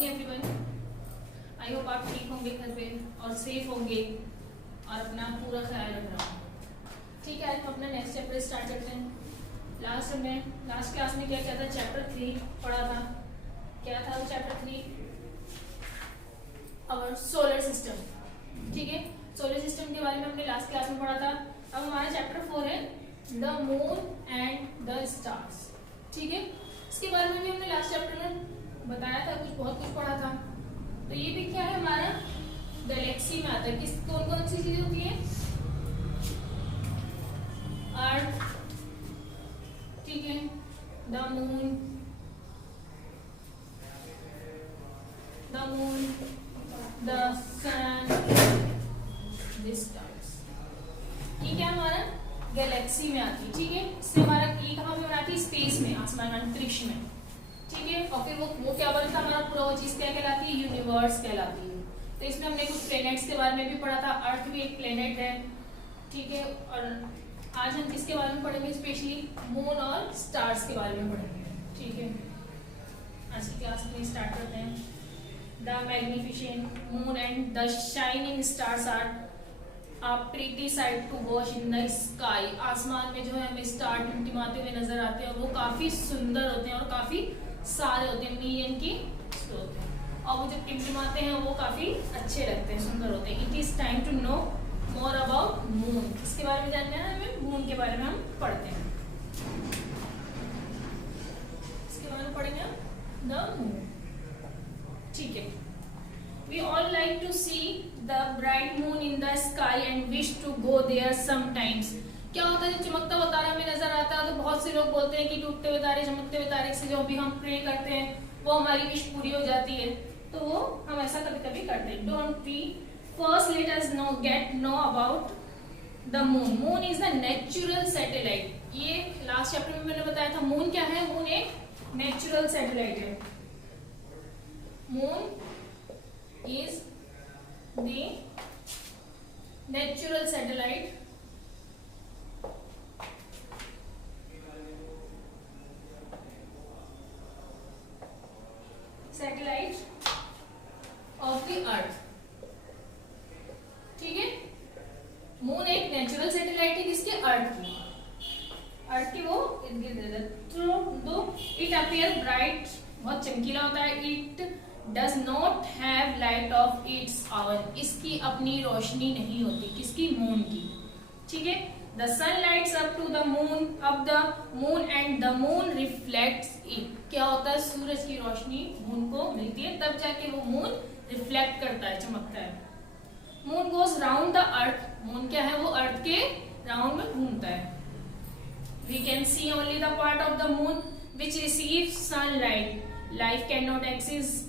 Morning everyone. I hope आप ठीक होंगे घर पे और सेफ होंगे और अपना पूरा ख्याल रख रहा हूँ। ठीक है, आज हम अपना नेक्स्ट चैप्टर स्टार्ट करते हैं। लास्ट क्लास में क्या था, चैप्टर 3 पढ़ा था। क्या था वो चैप्टर 3? और सोलर सिस्टम। ठीक है, सोलर सिस्टम के बारे में हमने लास्ट क्लास में पढ़ा था। अब हमारा चैप्टर 4 है the moon and the stars. ठीक है, इसके बारे में भी हमने लास्ट चैप्टर में बताया था, बहुत कुछ पढ़ा था। तो ये भी क्या है, हमारा गैलेक्सी में आता है। किस कौन कौन सी चीजें होती है? अर्थ, ठीक है, the moon, the sun, the stars. ये क्या हमारा गैलेक्सी में आती है। ठीक है, इससे हमारा ये कहाँ पे बनाती है? स्पेस में, आसमान अंतरिक्ष में। ठीक है, और फिर वो क्या बनता है हमारा पूरा, वो चीज क्या कहलाती है? यूनिवर्स कहलाती है। तो इसमें हमने कुछ प्लैनेट्स के बारे में भी पढ़ा था। अर्थ भी एक प्लैनेट है। ठीक है, और आज हम किसके बारे में पढ़ेंगे? स्पेशली मून और स्टार्स के बारे में पढ़ेंगे। ठीक है, आज की क्लास में स्टार्ट करते हैं। The magnificent moon and the shining stars are a pretty sight to watch in the sky। आसमान में जो है हमें स्टार टिमटिमाते हुए नजर आते हैं और वो काफी सुंदर होते हैं और काफी सारे होते हैं, मिलियन की होते हैं। और वो जो टिमटिमाते हैं वो काफी अच्छे लगते हैं, सुंदर होते हैं। It is time to know more about moon. इसके बारे में जानना है हमें, मून के बारे में हम पढ़ते हैं। इसके बारे में पढ़ेंगे द मून। ठीक है, we all like to see the bright moon in the sky and wish to go there sometimes। क्या होता है, जब चमकता हुआ तारा हमें नजर आता है तो बहुत से लोग बोलते हैं कि टूटते हुए तारे, चमकते हुए तारे से जो भी हम प्रे करते हैं वो हमारी विश पूरी हो जाती है। तो वो हम ऐसा कभी कभी करते हैं। Don't we first let us know about the moon. Moon is the natural satellite. ये लास्ट चैप्टर में मैंने बताया था। मून क्या है? मून एक नेचुरल सैटेलाइट है। Moon is the natural satellite of the earth। ठीक है, मून एक नेचुरल सैटेलाइट है किसके? अर्थ की। अर्थ की वो इट अपीयर ब्राइट, बहुत चमकीला होता है। It does not have light of its own। इसकी अपनी रोशनी नहीं होती। किसकी? मून की। ठीक है, the sun lights up to the moon and the moon reflects it। क्या होता है? सूरज की रोशनी मून को मिलती है, तब जाके वो मून रिफ्लेक्ट करता है, चमकता है। Moon goes round the earth। Moon क्या है? वो अर्थ के राउंड में घूमता है। we can see only the part of the moon which receives sunlight। life cannot exist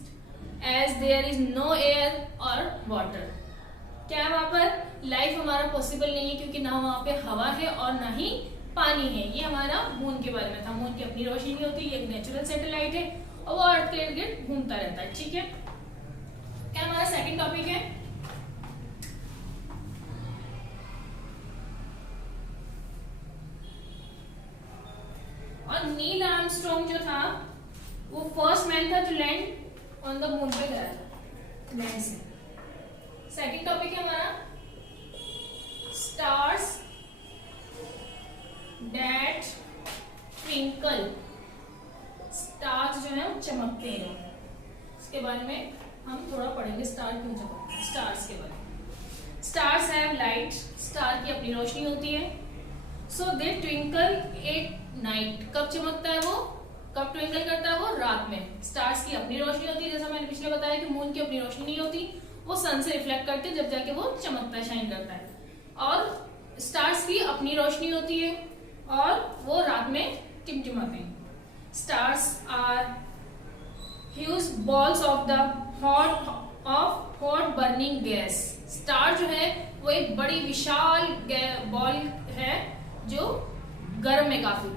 as there is no air or water। क्या है वहां पर? लाइफ हमारा पॉसिबल नहीं है क्योंकि ना वहां पे हवा है और ना ही पानी है। ये हमारा मून के बारे में था। मून की अपनी रोशनी नहीं होती, ये एक नेचुरल सैटेलाइट है और वो अर्थ के इर्द गिर्द घूमता रहता है। ठीक है, क्या हमारा सेकंड टॉपिक है? और नील आर्मस्ट्रॉन्ग जो था वो फर्स्ट मैन था जो लैंड ऑन द मून पे गया था, लैंड से। सेकंड टॉपिक है हमारा स्टार्स दैट ट्विंकल। स्टार्स जो है चमकते हैं, इसके बारे में हम थोड़ा पढ़ेंगे। स्टार क्यों चमकते हैं, स्टार्स के बारे में। Stars have light. स्टार की अपनी रोशनी होती है। सो दे ट्विंकल एट नाइट। कब चमकता है वो? कब ट्विंकल करता है वो? रात में। स्टार्स की अपनी रोशनी होती है, जैसा मैंने पिछले बताया कि मून की अपनी रोशनी नहीं होती, वो सन से रिफ्लेक्ट करते हैं, जब जाके वो चमकता है, शाइन करता है। और स्टार्स की अपनी रोशनी होती है और वो रात में टिमटिमाते हैं। Stars are huge balls of the hot burning gas. Star जो है वो एक बड़ी विशाल बॉल है जो गर्म है, काफी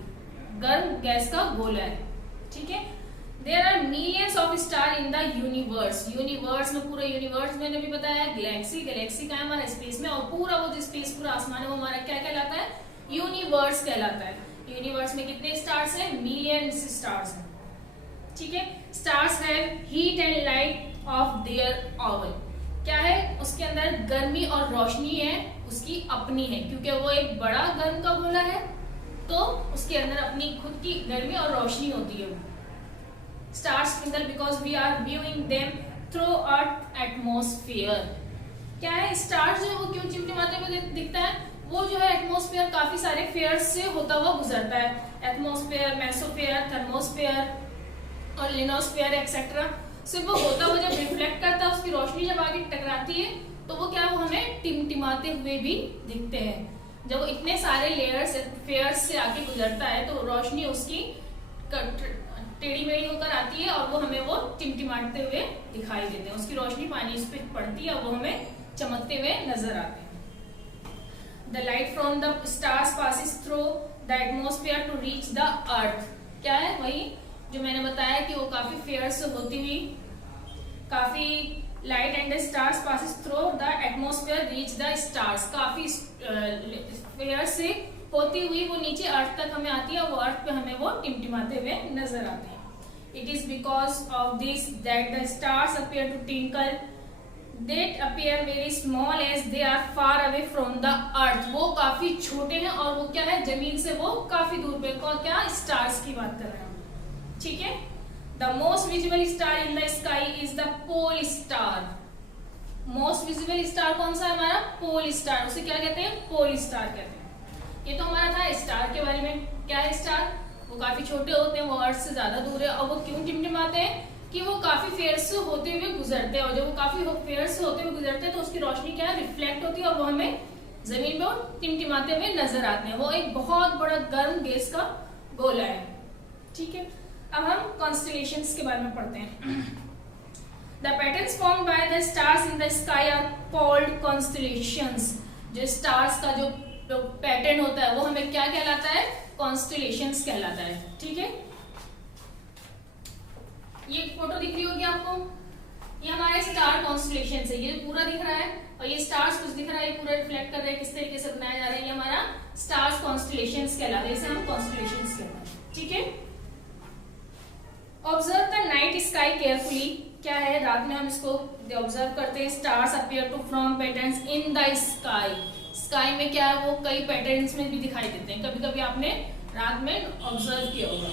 गर्म गैस का गोला है। ठीक है, there are millions of star in the universe. Universe में, पूरे यूनिवर्स मैंने भी बताया। गैलेक्सी का है हमारा स्पेस में, और पूरा वो जो स्पेस, पूरा आसमान है वो हमारा क्या कहलाता है? यूनिवर्स कहलाता है। यूनिवर्स में कितने स्टार्स हैं? मिलियंस स्टार्स हैं। ठीक है। Stars have heat and light of their own, क्या है उसके अंदर गर्मी और रोशनी है उसकी अपनी है, क्योंकि वो एक बड़ा गर्म का गोला है तो उसके अंदर अपनी खुद की गर्मी और रोशनी होती है। Stars twinkle because we are viewing them through earth atmosphere, क्या है स्टार्स जो है वो क्यों चिमटिमाते हुए दिखता है, वो जो है एटमॉस्फेयर काफी सारे फेयर्स से होता हुआ गुजरता है, एटमॉस्फेयर, मेसोफेयर, थर्मोस्फेयर और लिनोस्फेयर एक्सेट्रा। सिर्फ वो होता हुआ जब रिफ्लेक्ट करता है उसकी रोशनी जब आगे टकराती है तो वो क्या वो हमें टिमटिमाते हुए भी दिखते हैं। जब वो इतने सारे लेयर्स फेयर्स से आगे गुजरता है तो रोशनी उसकी टेढ़ी मेढ़ी होकर आती है और वो हमें वो टिमटिमाते हुए दिखाई देते हैं, उसकी रोशनी पानी इस पे पड़ती है और वो हमें चमकते हुए नजर आते हैं। The light from the stars passes through the atmosphere to reach the earth, क्या है वही जो मैंने बताया कि वो काफी फेयर से होती हुई, काफी light and stars passes through the atmosphere reach the stars, काफी फेयर से होती हुई वो नीचे अर्थ तक हमें आती है और वो अर्थ पे हमें वो टिमटिमाते हुए नजर आते हैं। It is because of this that the stars appear to twinkle, That appear very small as they are far away from the earth, वो काफी छोटे हैं और वो क्या है जमीन से वो काफी दूर पे, क्या स्टार्स की बात कर रहे हैं, ठीक है। The most visible star in the sky is the pole star, most visible star कौन सा है हमारा पोल स्टार, उसे क्या कहते हैं पोल स्टार कहते हैं। ये तो हमारा था स्टार के बारे में, क्या है स्टार वो काफी छोटे होते हैं, वो अर्थ से ज्यादा दूर है और वो क्यों टिमटिमाते हैं कि वो काफी फेयर से होते हुए गुजरते हैं और जब वो काफी फेयर से होते हुए गुजरते हैं तो उसकी रोशनी क्या है रिफ्लेक्ट होती है और वो हमें जमीन पे टिमटिमाते हुए नजर आते हैं। वो एक बहुत बड़ा गर्म गैस का गोला है, ठीक है। अब हम कॉन्स्टेलेशंस के बारे में पढ़ते हैं। The patterns formed by the stars in the sky are called constellations, जो स्टार्स का जो पैटर्न होता है वो हमें क्या कहलाता है कॉन्स्टेलेशंस कहलाता है, ठीक है। ये फोटो दिख रही होगी आपको, ये हमारे स्टार कॉन्स्टेलेशन है, ये पूरा दिख रहा है और ये स्टार्स कुछ दिख रहा है, ये पूरा रिफ्लेक्ट कर रहा है किस तरीके से बनाया जा रहा है, ये हमारा स्टार्स कॉन्स्टेलेशंस कहलाते हैं, इसे हम कॉन्स्टेलेशंस कहते हैं, ठीक है। Observe the night sky carefully, क्या है रात में हम इसको ऑब्जर्व करते हैं। Stars appear to from patterns in the sky, sky में क्या है वो कई पैटर्न्स में भी दिखाई देते हैं, कभी कभी आपने रात में ऑब्जर्व किया होगा।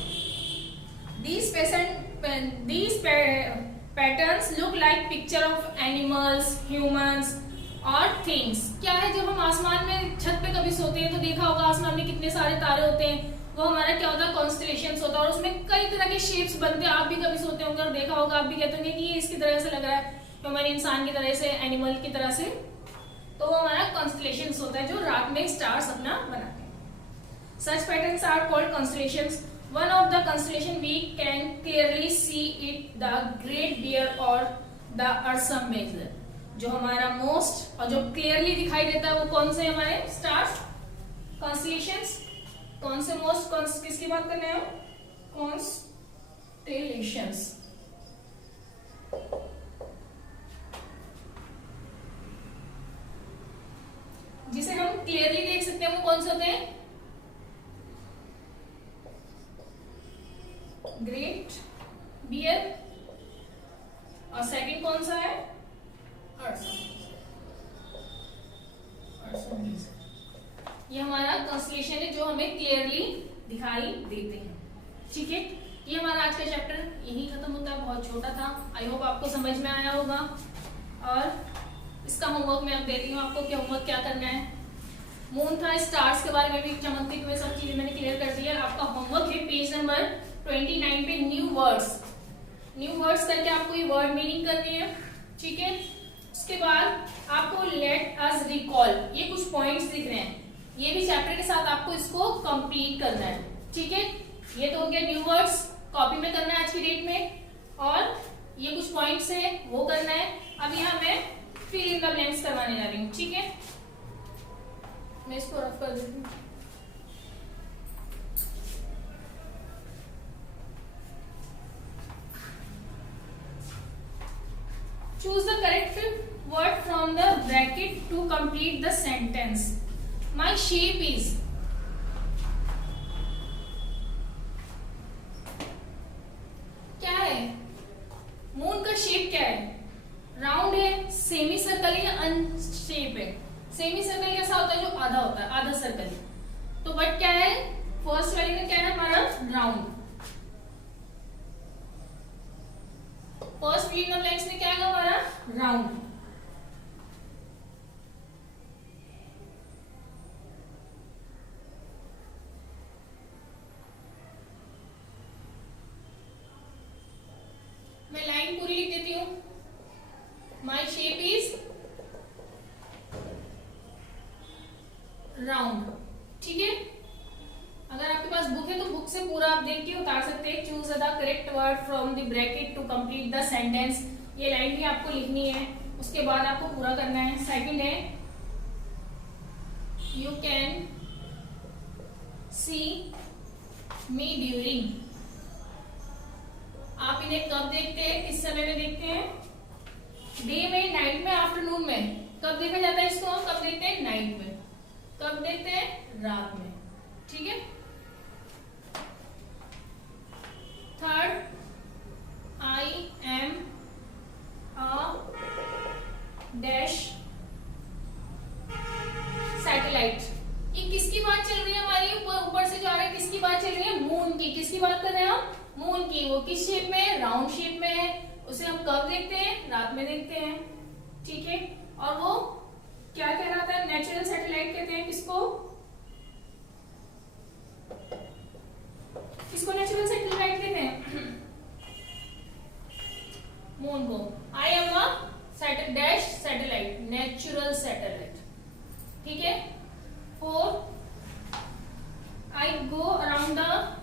These patterns look like picture of animals, humans और things, क्या है जब हम आसमान में छत पे कभी सोते हैं तो देखा होगा आसमान में कितने सारे तारे होते हैं, वो हमारा क्या होता है कॉन्स्टेलेशंस होता है और उसमें कई तरह के शेप्स बनते हैं। आप भी कभी सोते होंगे और देखा होगा, आप भी कहते होंगे कि ये इसकी तरह से लग रहा है, हमारे इंसान की तरह से, एनिमल की तरह से, तो वो हमारा कॉन्स्टेलेशंस होता है जो रात में स्टार्स अपना बनाते हैं। Such patterns are called constellations. One of the constellation we can clearly see it, the Great Bear or the Ursa Major, जो हमारा मोस्ट और जो क्लियरली दिखाई देता है वो कौन से हमारे स्टार्स कॉन्स्टेलेशंस, कौन से मोस्ट, किसकी बात कर रहे हैं हम कॉन्स्टेलेशंस। जिसे हम क्लियरली देख सकते हैं वो कौन से होते हैं ग्रेट बियर और सेकंड कौन सा है ये हमारा कॉन्स्टेलेशन है जो हमें क्लियरली दिखाई देते हैं, ठीक है। ये हमारा आज का चैप्टर यही खत्म होता है, बहुत छोटा था, आई होप आपको समझ में आया होगा। और इसका होमवर्क मैं अब देती हूँ आपको कि होमवर्क क्या करना है। मून था, स्टार्स के बारे में भी चमकते हुए सब चीजें मैंने क्लियर कर दी है। आपका होमवर्क है पेज नंबर 29 पे न्यू वर्ड्स करके आपको ये वर्ड मीनिंग करनी है, ठीक है। उसके बाद आपको लेट अस रिकॉल, ये कुछ पॉइंट्स दिख रहे हैं, ये भी चैप्टर के साथ आपको इसको कंप्लीट करना है, ठीक है। ये तो हो गया न्यू वर्ड्स, कॉपी में करना है आज की डेट में, और ये कुछ पॉइंट्स है वो करना है। अब यहाँ मैं फिल इन द ब्लैंक्स करवाने जा रही हूँ, ठीक है। मैं इसको रफ कर देती हूँ। Choose the correct word from the bracket to complete the sentence. My shape is, क्या सेमी सर्कल कैसा होता है, जो आधा होता है, आधा सर्कल। तो बट क्या है, फर्स्ट वाले का क्या है हमारा, round. First filling of blanks में क्या है हमारा, राउंड। मैं लाइन पूरी लिख देती हूँ। माई शेप इज राउंड। ठीक है, अगर आपके पास बुक है तो बुक से पूरा आप देख के उतार सकते हैं। Choose the correct word from the bracket to complete the sentence. ये लाइन भी आपको लिखनी है, उसके बाद आपको पूरा करना है। सेकंड है, you can see me during. आप इन्हें कब देखते हैं, किस समय में देखते हैं, डे में, नाइट में, आफ्टरनून में। कब देखा जाता है इसको, हम कब देखते हैं, नाइट में। कब देखते हैं, रात में। ठीक है। Third, I am a dash satellite. ये किसकी बात चल रही है हमारी, ऊपर से जो आ रहा है, किसकी बात चल रही है, मून की। किसकी बात कर रहे हैं हम, मून की। वो किस शेप में है, राउंड शेप में है। उसे हम कब देखते हैं, रात में देखते हैं। ठीक है, और वो क्या कहलाता है, नेचुरल सैटेलाइट कहते हैं। किसको, किसको नेचुरल सैटेलाइट कहते हैं, मून को। आई am a dash satellite, natural satellite. ठीक है। Four, I go around the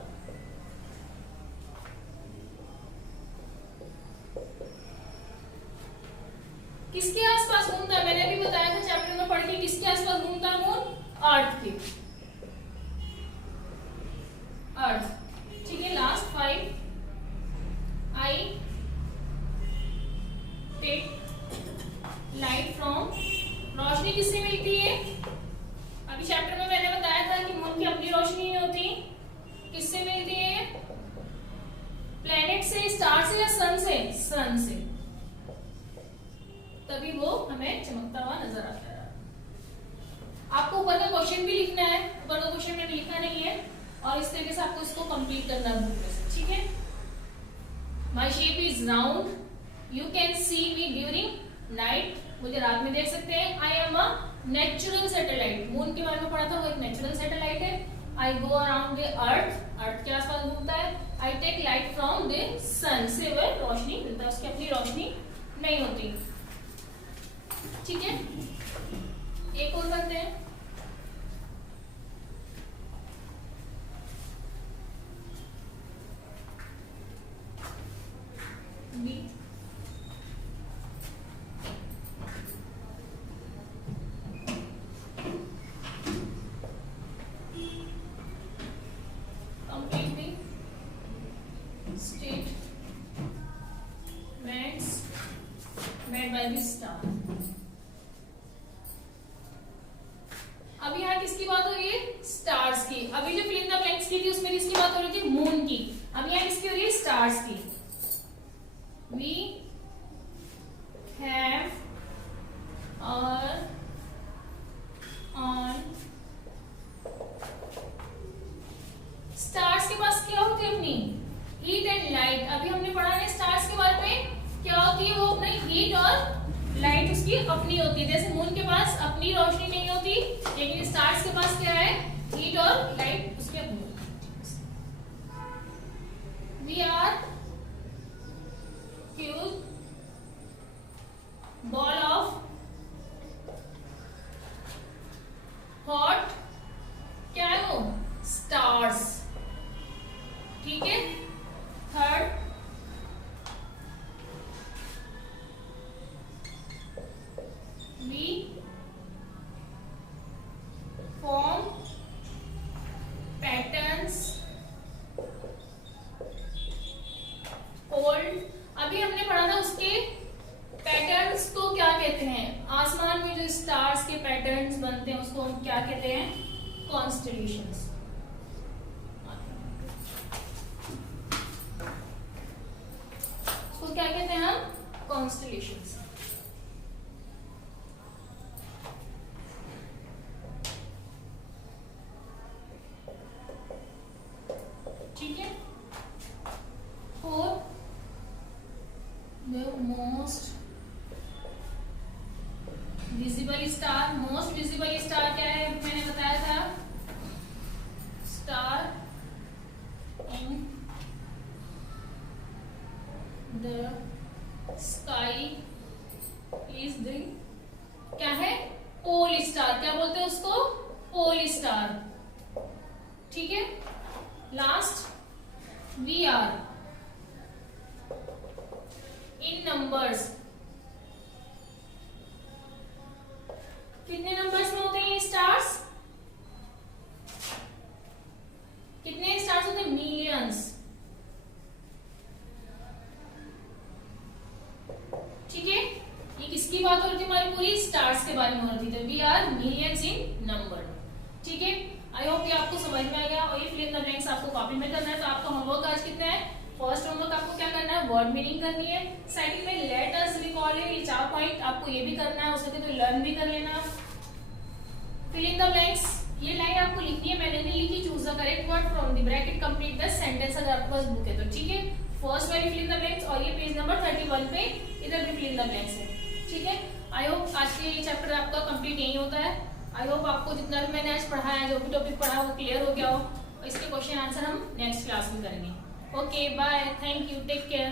किसके आसपास घूमता है, मैंने अभी बताया था चैप्टर में पढ़ के, किसके आसपास घूमता है मून, अर्थ के, अर्थ। ठीक है। Last 5, I take light from. रोशनी किससे मिलती है, अभी चैप्टर में मैंने बताया था कि मून की अपनी रोशनी नहीं होती। किससे मिलती है, प्लेनेट से, स्टार से या सन से, सन से। तभी वो हमें चमकता हुआ नजर आता है। आपको ऊपर का क्वेश्चन भी लिखना है, ऊपर का क्वेश्चन मैंने लिखा नहीं है, और इस तरीके से आपको इसको कंप्लीट करना है बुक में से। ठीक है। My shape is round, you can see me during night. मुझे रात में देख सकते हैं। I am a natural satellite, moon के बारे में पढ़ा था, वो एक नेचुरल सैटेलाइट है। आई गो अराउंड द अर्थ, अर्थ के आसपास घूमता है। I take light from the sun, से वह रोशनी मिलता है, उसकी अपनी रोशनी नहीं होती। ठीक है। एक और करते हैं। B, completely state max made by the star। अब यहाँ किसकी बात हो रही है, स्टार्स की। अभी जो फिल इन द ब्लैंक्स की थी उसमें किसकी बात हो रही थी, मून की। अब यहाँ किसकी हो रही है, स्टार्स की। We have our on stars के पास क्या होती है, अपनी हीट एंड लाइट। अभी हमने पढ़ा है स्टार्स के बारे में, क्या होती है वो, अपनी हीट और लाइट उसकी अपनी होती है। जैसे मून के पास अपनी रोशनी नहीं होती, लेकिन स्टार्स के पास क्या है, हीट और लाइट उसकी अपनी होती है। We are huge ball of hot, क्या है वो, stars। ठीक है। Third, we form patterns cold। अभी हमने पढ़ा था उसके पैटर्न्स को क्या कहते हैं, आसमान में जो स्टार्स के पैटर्न्स बनते हैं उसको हम क्या कहते हैं, कॉन्स्टेलेशंस। उसको क्या कहते हैं हम, constellations. Star, most visible star क्या है, मैंने बताया था, star in the sky is the, क्या है, पोल स्टार, क्या बोलते हैं उसको, पोल स्टार, ठीक है। Last we are in numbers, कितने नंबर्स में होते हैं ये स्टार्स, कितने स्टार्स होते हैं, मिलियंस, ठीक है। ये किसकी बात हो रही थी, हमारी पूरी स्टार्स के बारे में हो रही थी, we are millions in number, ठीक है। आई होप ये आपको समझ में आ गया। और ये फिल इन द ब्लैंक्स आपको कॉपी में करना है। तो आपका होमवर्क आज कितना है, फर्स्ट होमवर्क आपको क्या करना है, वर्ड मीनिंग करनी है। सेकंड में लेट अस रिकॉल, ये 4 पॉइंट आपको ये भी करना है, उसके तो लर्न भी कर लेना। फिल इन द ब्लैंक्स, ये लाइन आपको लिखनी है, मैंने नहीं लिखी, choose the correct word from the bracket, complete the sentence, अगर आपके पास बुक है तो, ठीक है। फर्स्ट वाली फिल इन द ब्लैंक्स, और ये पेज नंबर 31 पे इधर भी फिल इन द ब्लैंक्स है, ठीक है। आई होप आज के ये चैप्टर आपका कंप्लीट यही होता है। आई होप आपको जितना भी मैंने आज पढ़ाया, जो भी टॉपिक पढ़ा वो क्लियर हो गया हो। और इसके क्वेश्चन आंसर हम नेक्स्ट क्लास में करेंगे। Okay bye, thank you, take care.